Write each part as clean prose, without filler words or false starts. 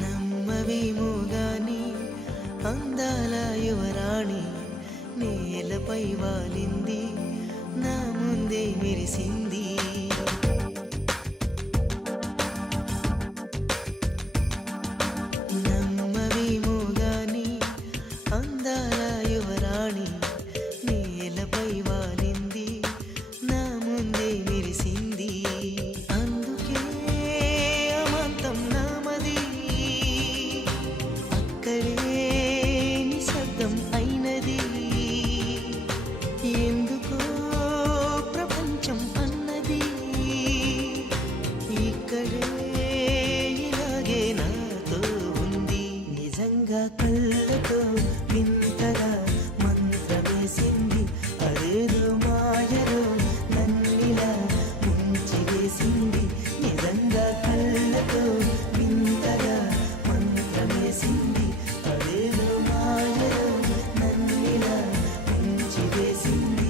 నమ్మవేమో గాని అందాల యువరాణి నేలపై వాలింది, నా ముందే మెరిసింది. నమ్మవేమో గాని అందాల యువరాణి నేలపై వాలింది, నా ముందే మెరిసింది. అందుకే అమాంతం నామది, అక్కడే నిశ్శబ్దం అయినది. ఎందుకో ప్రపంచం అన్నది ఇక్కడే ఇలాగే నాతో ఉంది. నిజంగా కళ్ళతో వింతగా మంత్రమేసింది, అదేదో మాయలో నన్నిలా ముంచి వేసింది. నిజంగా కళ్ళతో వింతగా మంత్రమేసింది, అదేదో మాయలో నన్నిలా ముంచి వేసింది.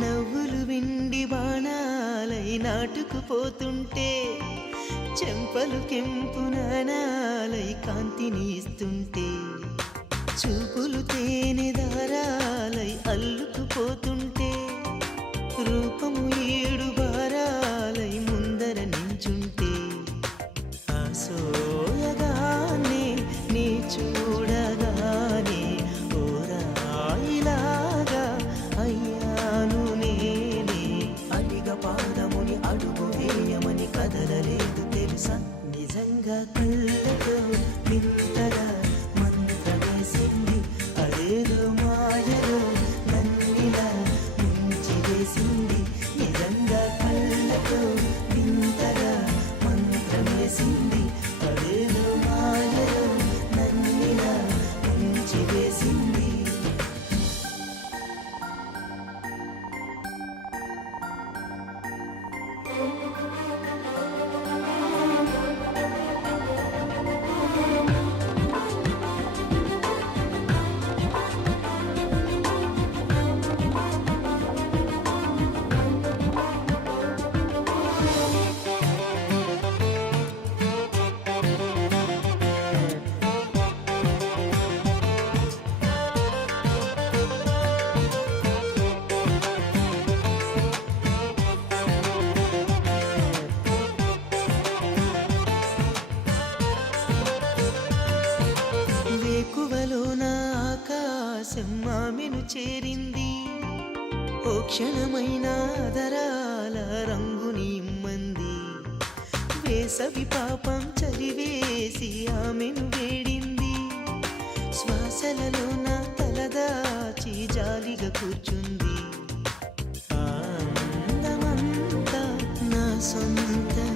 నవ్వులు వెండి బాణాలై నాటుకుపోతుంటే, చెంపలు కెంపు నాణాలై కాంతిని ఇస్తుంటే, చూపులు తేనె దారాలై అల్లుకుపోతుంటే, రూపము ఏడు బారాలై ముందర నించుంటే, ఆసోయగానే నీ చూడగానే ఓరాయిలాగా అయ్యాను నేనే. అడిగ పాదముని అడుగు వేయమని కదలలేదు తెలుసా. నిజంగా కళ్ళతో వింతగా మంత్రమేసింది, అదేదో మాయలో నన్నిలా ముంచి వేసింది. నిజంగా కళ్ళతో వింతగా మంత్రమేసింది, అదేదో మాయలో నన్నిలా ముంచి వేసింది. వేకువలో నా ఆకాశం ఆమెను చేరింది, ఓ క్షణమైన దరాల రంగుని ఇమ్మంది. వేసవి పాపం చలివేసి ఆమెను వేడింది, శ్వాసలలో నా తలదాచి జాలిగా కూర్చుంది. ఆనందమంతా నా సొంతం